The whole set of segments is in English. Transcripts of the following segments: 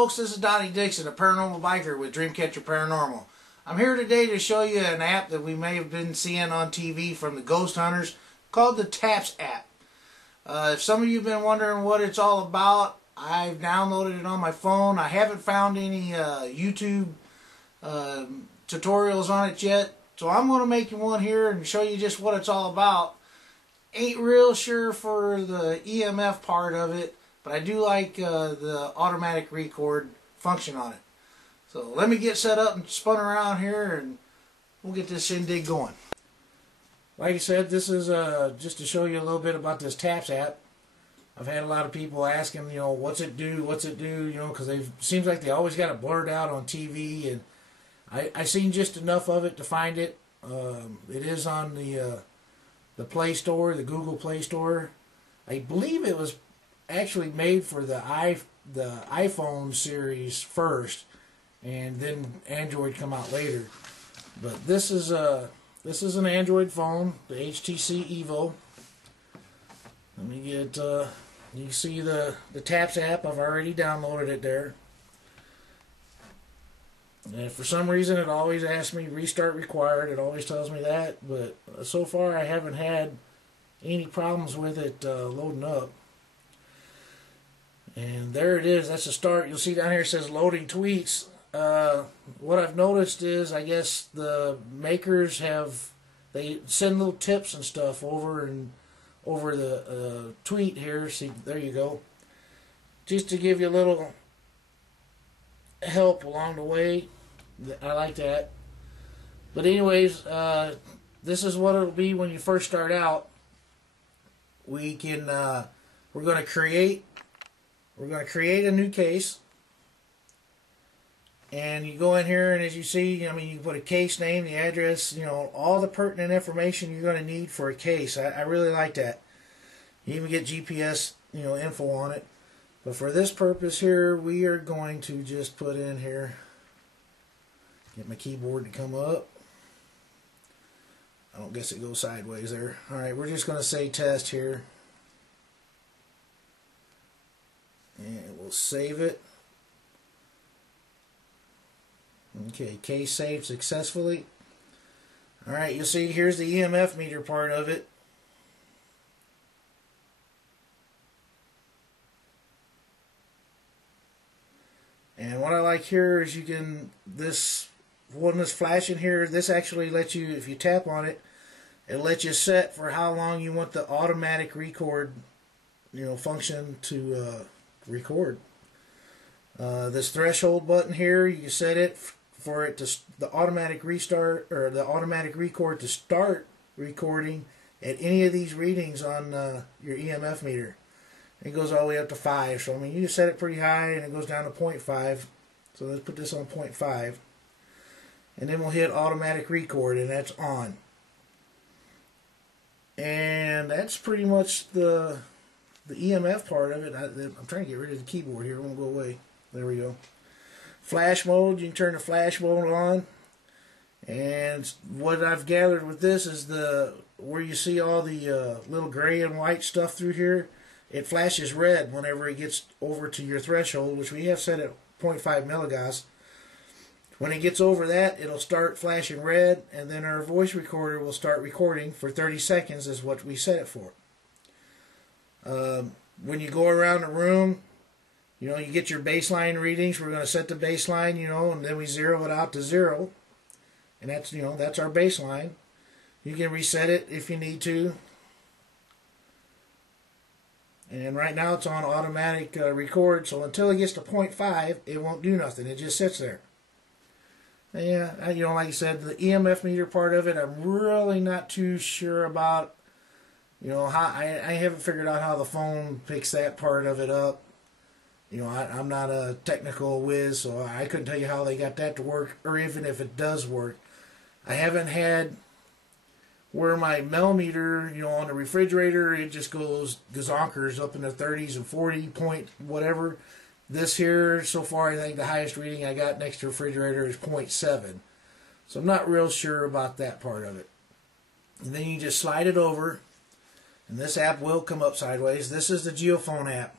folks, this is Donnie Dixon, a Paranormal Biker with Dreamcatcher Paranormal. I'm here today to show you an app that we may have been seeing on TV from the ghost hunters called the TAPS app. If some of you have been wondering what it's all about, I've downloaded it on my phone. I haven't found any YouTube tutorials on it yet, so I'm going to make you one here and show you just what it's all about. Ain't real sure for the EMF part of it, but I do like the automatic record function on it. So let me get set up and spun around here and we'll get this shindig going. Like I said, this is just to show you a little bit about this TAPS app. I've had a lot of people asking, what's it do, because it seems like they always got it blurred out on TV, and I seen just enough of it to find it. It is on the Play Store, the Google Play Store. I believe it was actually made for the iPhone series first, and then Android come out later. But this is an Android phone, the HTC Evo. Let me get you can see the TAPS app. I've already downloaded it there. And for some reason it always asks me restart required. It always tells me that, but so far I haven't had any problems with it loading up. And there it is. That's the start. You'll see down here it says loading tweets. What I've noticed is, I guess the makers they send little tips and stuff over the tweet here. See, there you go. Just to give you a little help along the way. I like that. But anyways, this is what it'll be when you first start out. We're going to create a new case, and you go in here, and as you see, you put a case name, the address, all the pertinent information you're going to need for a case. I really like that. You even get GPS, info on it. But for this purpose here, we are going to just put in here, get my keyboard to come up. I don't guess it goes sideways there. Alright, we're just going to say test here. And we'll save it. Okay, case saved successfully. Alright, you'll see here's the EMF meter part of it. And what I like here is this one that's flashing here, this actually lets you, if you tap on it, it'll let you set for how long you want the automatic record, function to record. This threshold button here, you can set it for it to the automatic restart or the automatic record to start recording at any of these readings on your EMF meter. It goes all the way up to 5. So you can set it pretty high and it goes down to 0.5. So let's put this on 0.5. And then we'll hit automatic record, and that's on. And that's pretty much the EMF part of it. I'm trying to get rid of the keyboard here. It won't go away. There we go. Flash mode. You can turn the flash mode on. And what I've gathered with this is where you see all the little gray and white stuff through here. It flashes red whenever it gets over to your threshold, which we have set at 0.5 milligauss. When it gets over that, it'll start flashing red, and then our voice recorder will start recording for 30 seconds is what we set it for. When you go around the room, you get your baseline readings. We're going to set the baseline, and then we zero it out to 0. And that's, that's our baseline. You can reset it if you need to. And right now it's on automatic record, so until it gets to 0.5, it won't do nothing. It just sits there. And yeah, like I said, the EMF meter part of it, I'm really not too sure about. How I haven't figured out how the phone picks that part of it up. I'm not a technical whiz, so I couldn't tell you how they got that to work, or even if it does work. I haven't had where my millimeter, on the refrigerator, it just goes gazonkers up in the 30s and 40 point whatever. This here, so far, I think the highest reading I got next to the refrigerator is 0.7. So I'm not real sure about that part of it. And then you just slide it over, and this app will come up sideways. This is the Geophone app.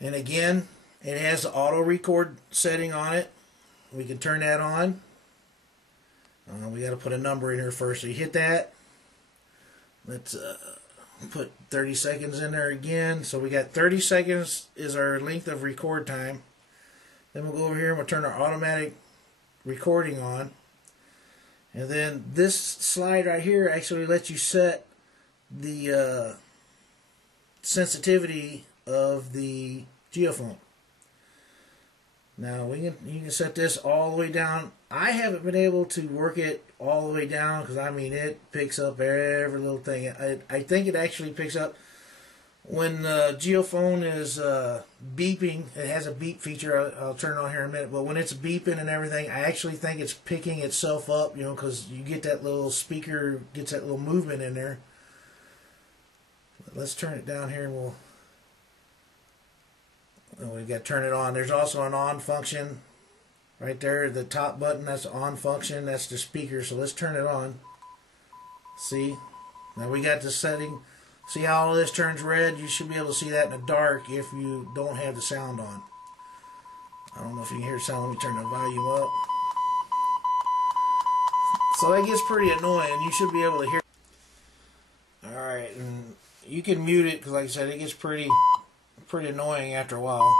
And again, It has the auto record setting on it. We can turn that on. We got to put a number in here first. So you hit that. Let's put 30 seconds in there again. So we got 30 seconds is our length of record time. Then we'll go over here and we'll turn our automatic recording on. And then this slide right here actually lets you set the sensitivity of the geophone. Now you can set this all the way down. I haven't been able to work it all the way down because I mean it picks up every little thing. I think it actually picks up when the geophone is beeping. It has a beep feature. I'll turn it on here in a minute. But when it's beeping and everything, I actually think it's picking itself up. You know, because you get that little speaker gets that little movement in there. Let's turn it down here and we've got to turn it on. There's also an on function right there. The top button, that's the on function. That's the speaker. So let's turn it on. See? Now we got the setting. See how all this turns red? You should be able to see that in the dark if you don't have the sound on. I don't know if you can hear the sound. Let me turn the volume up. So that gets pretty annoying. You should be able to hear. Alright, and you can mute it because like I said, it gets pretty annoying after a while.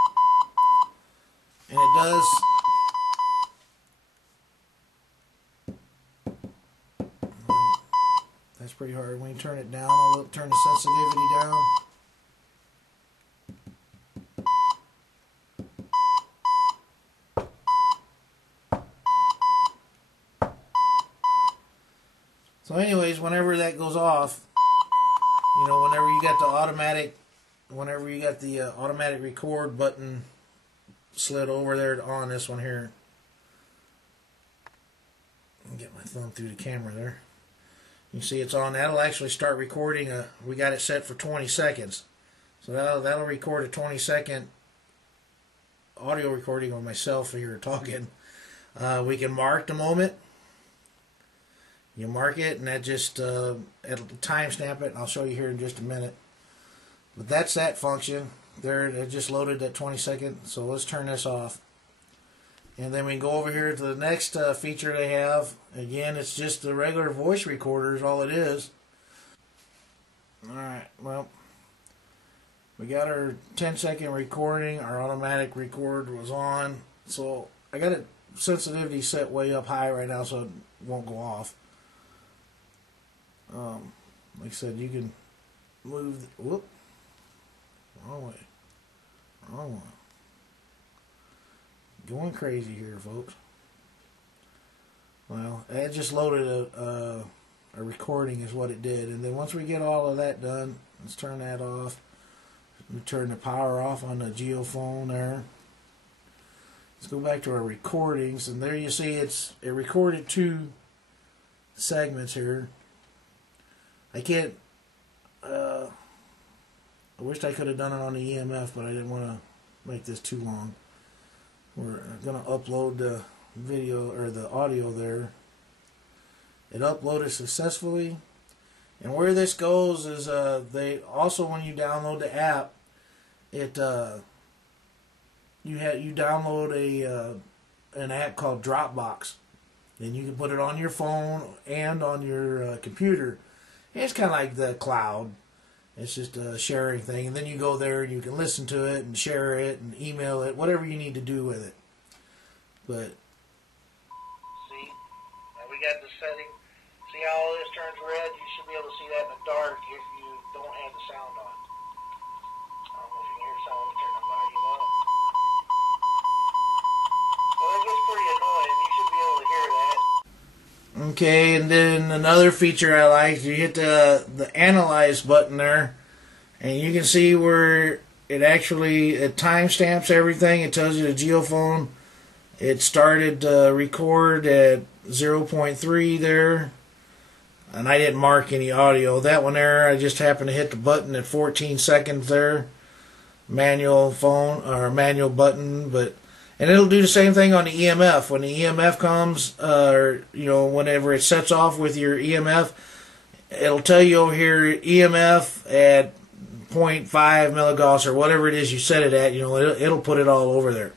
And it does. That's pretty hard. When you turn it down, I'll turn the sensitivity down. So anyways, whenever that goes off, you know, whenever you got the automatic record button slid over there on this one here. Get my thumb through the camera there. You see it's on. That'll actually start recording. We got it set for 20 seconds. So that'll record a 20-second audio recording of myself here talking. We can mark the moment. You mark it, and that just it'll timestamp it, and I'll show you here in just a minute. But that's that function. There, it just loaded that 20 second. So let's turn this off. And then we can go over here to the next feature they have. Again, it's just the regular voice recorder is all it is. Alright, well, we got our 10-second recording. Our automatic record was on. So I got it sensitivity set way up high right now so it won't go off. Like I said, you can move. Whoop. Wrong way. Wrong one. Going crazy here, folks. Well, it just loaded a recording is what it did. And then once we get all of that done, let's turn that off. We turn the power off on the geophone there. Let's go back to our recordings. And there you see it recorded 2 segments here. I can't... I wished I could have done it on the EMF, but I didn't want to make this too long. We're going to upload the video or the audio there. It uploaded successfully. And where this goes is they also, when you download the app, it you download an app called Dropbox, and you can put it on your phone and on your computer. And it's kind of like the cloud. It's just a sharing thing, and then you go there and you can listen to it and share it and email it, whatever you need to do with it. But see, now we got the setting. See how all this turns red? You should be able to see that in the dark if you don't have the sound on. I don't know if you can hear the sound. Let me turn the volume up. Well, it gets pretty annoying. You should be able to hear that. Okay, and then another feature I like, you hit the analyze button there, and you can see where it timestamps everything. It tells you the geophone. It started to record at 0.3 there, and I didn't mark any audio. That one there, I just happened to hit the button at 14 seconds there, manual phone or manual button, and it'll do the same thing on the EMF. When the EMF comes, or whenever it sets off with your EMF, it'll tell you over here EMF at 0.5 milligauss or whatever it is you set it at, you know, it'll put it all over there.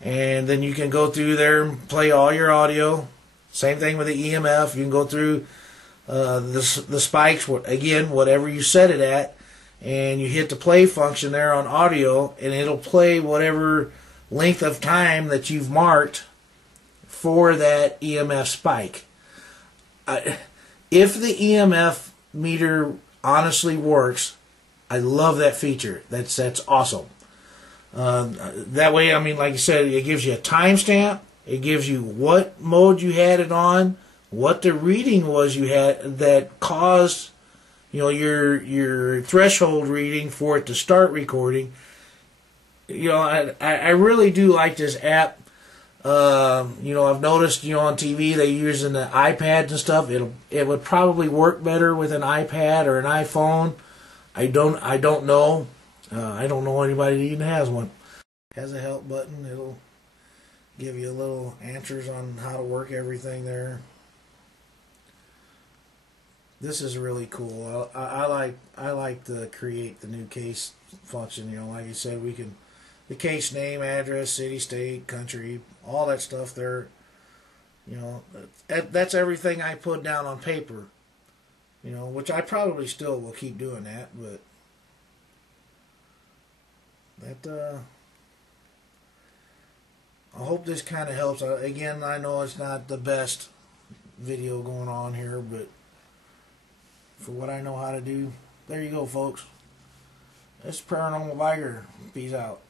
And then you can go through there and play all your audio. Same thing with the EMF. You can go through the spikes, again, whatever you set it at, and you hit the play function there on audio, and it'll play whatever length of time that you've marked for that EMF spike. If the EMF meter honestly works, I love that feature. That's awesome. That way, I mean, like I said, it gives you a timestamp. It gives you what mode you had it on, what the reading was you had that caused, you know, your threshold reading for it to start recording. You know, I really do like this app. You know, I've noticed, you know, on TV they using the iPads and stuff. It would probably work better with an iPad or an iPhone. I don't know. I don't know anybody that even has one. It has a help button. It'll give you a little answers on how to work everything there. This is really cool. I like the create the new case function. You know, like I said, we can the case name, address, city, state, country, all that stuff there. You know, that's everything I put down on paper. You know, which I probably still will keep doing that, but that I hope this kind of helps. Again, I know it's not the best video going on here, but for what I know how to do, there you go, folks. This is Paranormal Biker. Peace out.